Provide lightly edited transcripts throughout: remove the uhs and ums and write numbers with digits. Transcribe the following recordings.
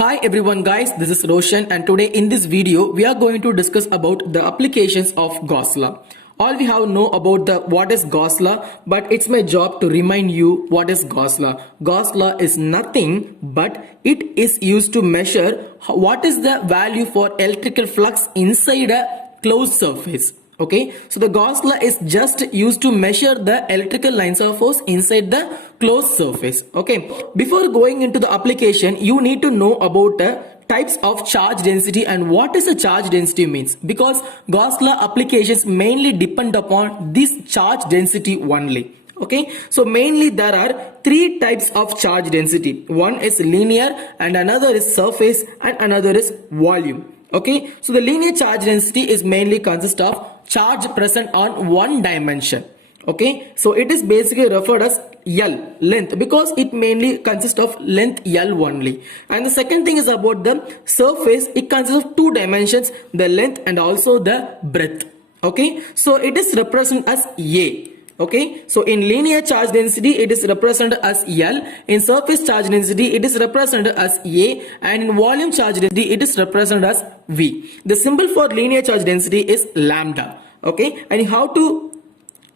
Hi everyone guys, this is Roshan and today in this video we are going to discuss about the applications of Gauss law. All we have know about what is Gauss law, but it's my job to remind you what is Gauss law. Gauss law is nothing but it is used to measure what is the value for electrical flux inside a closed surface. Okay, so the Gauss law is just used to measure the electrical lines of force inside the closed surface. Okay, before going into the application, you need to know about the types of charge density and what is a charge density means, because Gauss law applications mainly depend upon this charge density only. Okay, so mainly there are three types of charge density. One is linear and another is surface and another is volume. Okay, so the linear charge density is mainly consist of charge present on one dimension. Okay, so it is basically referred as L, length, because it mainly consists of length L only. And the second thing is about the surface. It consists of two dimensions, the length and also the breadth. Okay, so it is represented as A. Okay, so in linear charge density it is represented as L, in surface charge density it is represented as A, and in volume charge density it is represented as V. The symbol for linear charge density is lambda. Okay, and how to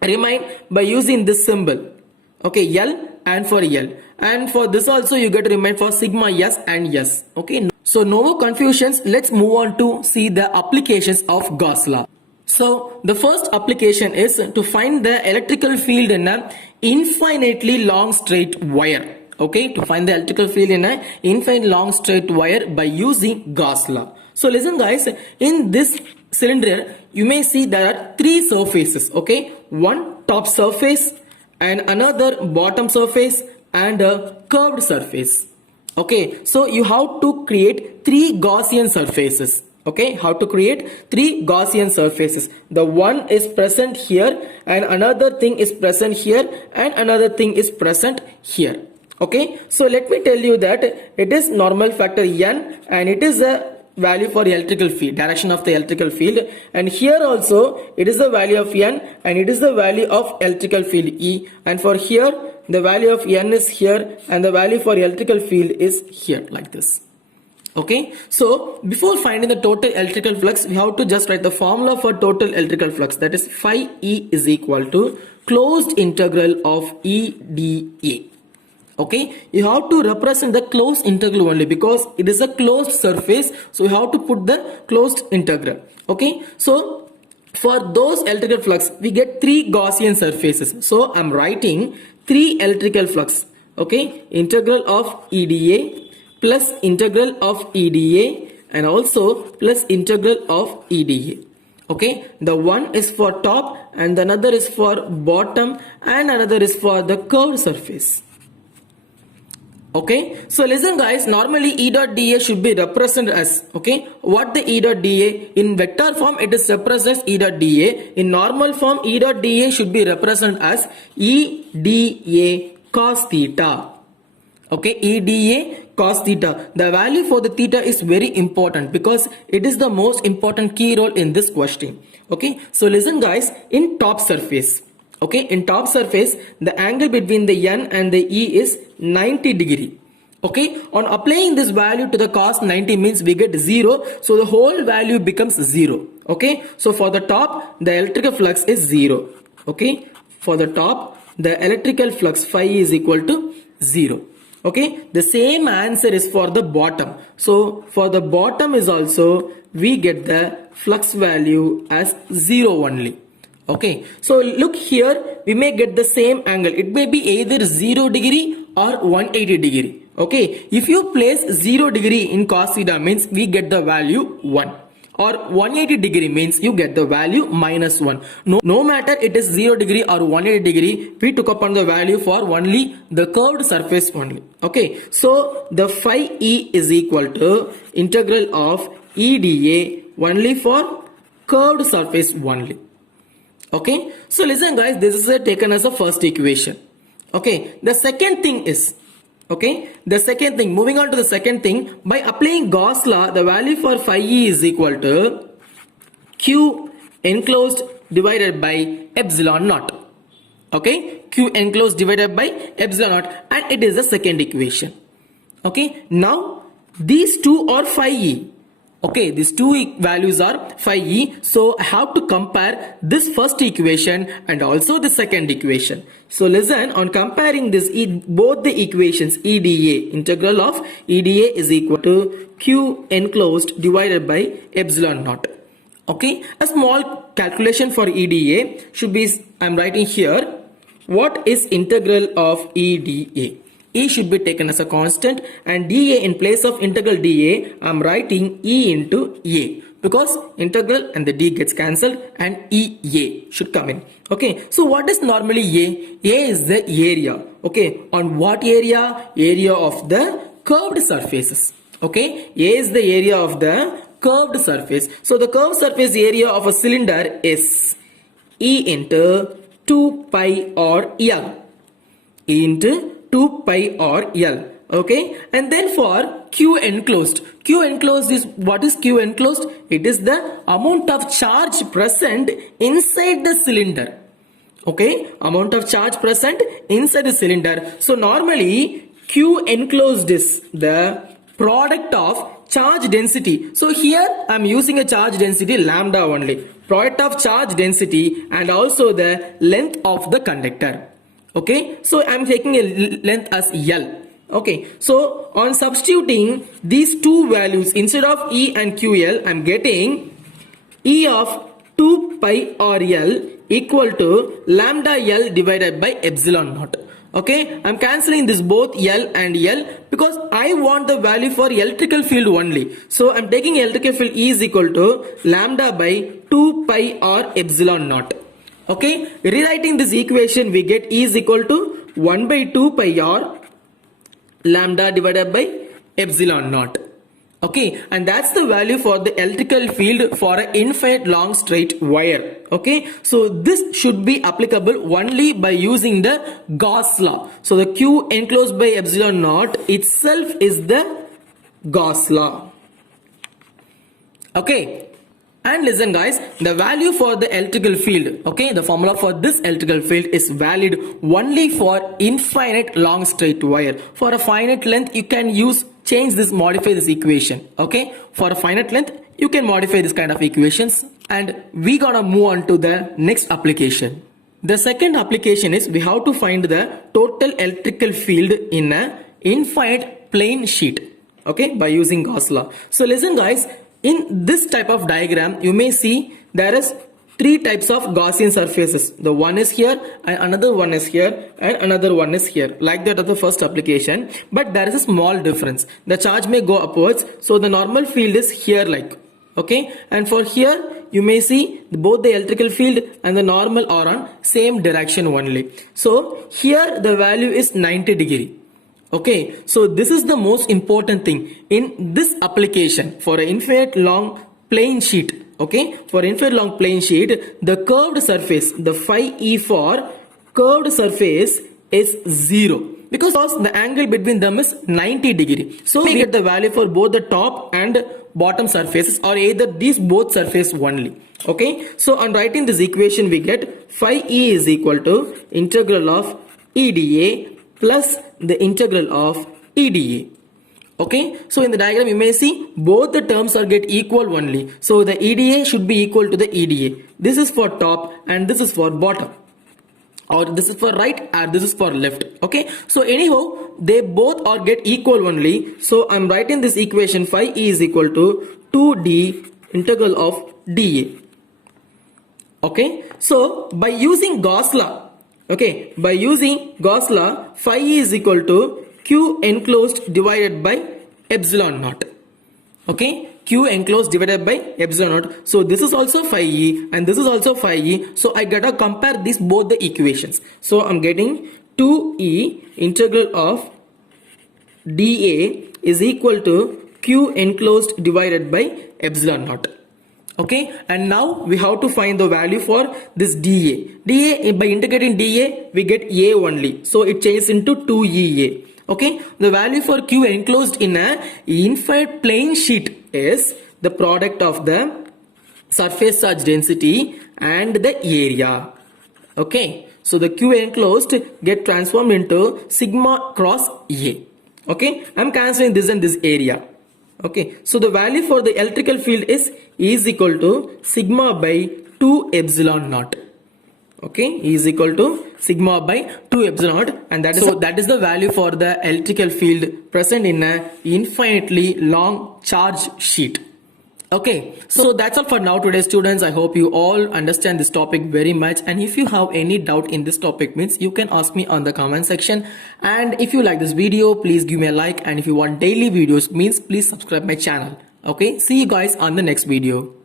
remind by using this symbol. Okay, L and for L, and for this also you get to remind for sigma S and S. Okay, so no more confusions. Let's move on to see the applications of Gauss law. So the first application is to find the electrical field in an infinitely long straight wire. Okay, to find the electrical field in an infinite long straight wire by using Gauss law. So listen guys, in this cylinder you may see there are three surfaces. Okay, one top surface and another bottom surface and a curved surface. Okay, so you have to create three Gaussian surfaces. Okay, how to create three Gaussian surfaces. The one is present here and another thing is present here and another thing is present here. Okay, so let me tell you that it is normal factor N and it is the value for electrical field, direction of the electrical field, and here also it is the value of N and it is the value of electrical field E, and for here the value of N is here and the value for electrical field is here, like this. Okay, so before finding the total electrical flux, we have to just write the formula for total electrical flux, that is phi E is equal to closed integral of E dA. Okay, you have to represent the closed integral only because it is a closed surface, so you have to put the closed integral. Okay, so for those electrical flux we get three Gaussian surfaces, so I'm writing three electrical flux. Okay, integral of EdA plus integral of EdA and also plus integral of EdA. Okay, the one is for top and another is for bottom and another is for the curved surface. Okay, so listen guys, normally E dot dA should be represented as, okay, what the E dot dA in vector form it is represented as E dot dA. In normal form E dot dA should be represented as E dA cos theta. Okay, E dA cos theta. The value for the theta is very important because it is the most important key role in this question. Okay, so listen guys, in top surface. Okay, in top surface the angle between the N and the E is 90 degree. Okay, on applying this value to the cos 90 means we get 0, so the whole value becomes 0. Okay, so for the top the electrical flux is 0. Okay, for the top the electrical flux phi is equal to 0. Okay, the same answer is for the bottom. So for the bottom is also we get the flux value as 0 only. Okay, so look here, we may get the same angle. It may be either 0 degree or 180 degree. Okay, if you place 0 degree in cos theta means we get the value 1, or 180 degree means you get the value minus 1. No matter it is 0 degree or 180 degree, we took upon the value for only the curved surface only. Okay, so the phi E is equal to integral of EdA only for curved surface only. Okay, so listen guys, this is taken as a first equation. Okay, the second thing is, okay, the second thing, moving on to the second thing, by applying Gauss law, the value for phi E is equal to Q enclosed divided by epsilon naught. Okay, Q enclosed divided by epsilon naught, and it is the second equation. Okay, now These two are phi e. Okay, these two values are phi e. So I have to compare this first equation and also the second equation. So listen, on comparing this, both the equations, EDA, integral of EDA is equal to Q enclosed divided by epsilon naught. Okay, a small calculation for EDA should be, I'm writing here, what is integral of EDA? E should be taken as a constant, and dA, in place of integral dA, I'm writing E into A, because integral and the d gets cancelled and EA should come in. Okay, so what is normally A? A is the area. Okay, on what area? Area of the curved surfaces. Okay, A is the area of the curved surface. So the curved surface area of a cylinder is E into 2 pi or L. E into 2 pi or L. Okay, and then for Q enclosed is, what is Q enclosed? It is the amount of charge present inside the cylinder. Okay, amount of charge present inside the cylinder. So normally Q enclosed is the product of charge density. So here I am using a charge density lambda only. Product of charge density and also the length of the conductor. Okay, so I am taking a length as L. Okay, so on substituting these two values, instead of E and QL, I am getting E of 2 pi or L equal to lambda L divided by epsilon naught. Okay, I am cancelling this both L and L because I want the value for electrical field only. So I am taking electrical field E is equal to lambda by 2 pi or epsilon naught. Okay, rewriting this equation, we get E is equal to 1 by 2 pi r lambda divided by epsilon naught. Okay, and that's the value for the electrical field for an infinite long straight wire. Okay, so this should be applicable only by using the Gauss law. So the Q enclosed by epsilon naught itself is the Gauss law. Okay. And listen guys, the value for the electrical field, okay, the formula for this electrical field is valid only for infinite long straight wire. For a finite length, you can modify this equation, okay. For a finite length, you can modify this kind of equations, and we gonna move on to the next application. The second application is we have to find the total electrical field in a infinite plane sheet, okay, by using Gauss law. So listen guys, in this type of diagram, you may see there is three types of Gaussian surfaces. The one is here, and another one is here, and another one is here. Like that of the first application, but there is a small difference. The charge may go upwards, so the normal field is here like, okay. And for here, you may see both the electrical field and the normal are on same direction only. So here the value is 90 degree. Okay, so this is the most important thing in this application for an infinite long plane sheet. Okay, for infinite long plane sheet, the curved surface, the phi e for curved surface is 0 because the angle between them is 90 degree. So we get the value for both the top and bottom surfaces, or either these both surface only. Okay, so on writing this equation, we get phi e is equal to integral of EDA plus the integral of EDA. Okay, so in the diagram you may see both the terms are get equal only. So the EDA should be equal to the EDA. This is for top and this is for bottom, or this is for right and this is for left. Okay, so anyhow they both are get equal only. So I'm writing this equation phi e is equal to 2d integral of dA. Okay, so by using Gauss law, okay, by using Gauss law, phi e is equal to Q enclosed divided by epsilon naught. Okay, Q enclosed divided by epsilon naught. So this is also phi e and this is also phi e. So I gotta compare these both the equations. So I'm getting 2e integral of dA is equal to Q enclosed divided by epsilon naught. Okay, and now we have to find the value for this dA. dA, by integrating dA, we get A only. So it changes into 2EA. Okay, the value for Q enclosed in a infinite plane sheet is the product of the surface charge density and the area. Okay, so the Q enclosed get transformed into sigma cross A. Okay, I'm cancelling this and this area. Okay, so the value for the electrical field is E is equal to sigma by 2 epsilon naught. Okay, E is equal to sigma by 2 epsilon naught, and that is the value for the electrical field present in a infinitely long charge sheet. Okay, so that's all for now today, students. I hope you all understand this topic very much, and if you have any doubt in this topic means you can ask me on the comment section. And if you like this video, please give me a like, and if you want daily videos means please subscribe my channel. Okay, see you guys on the next video.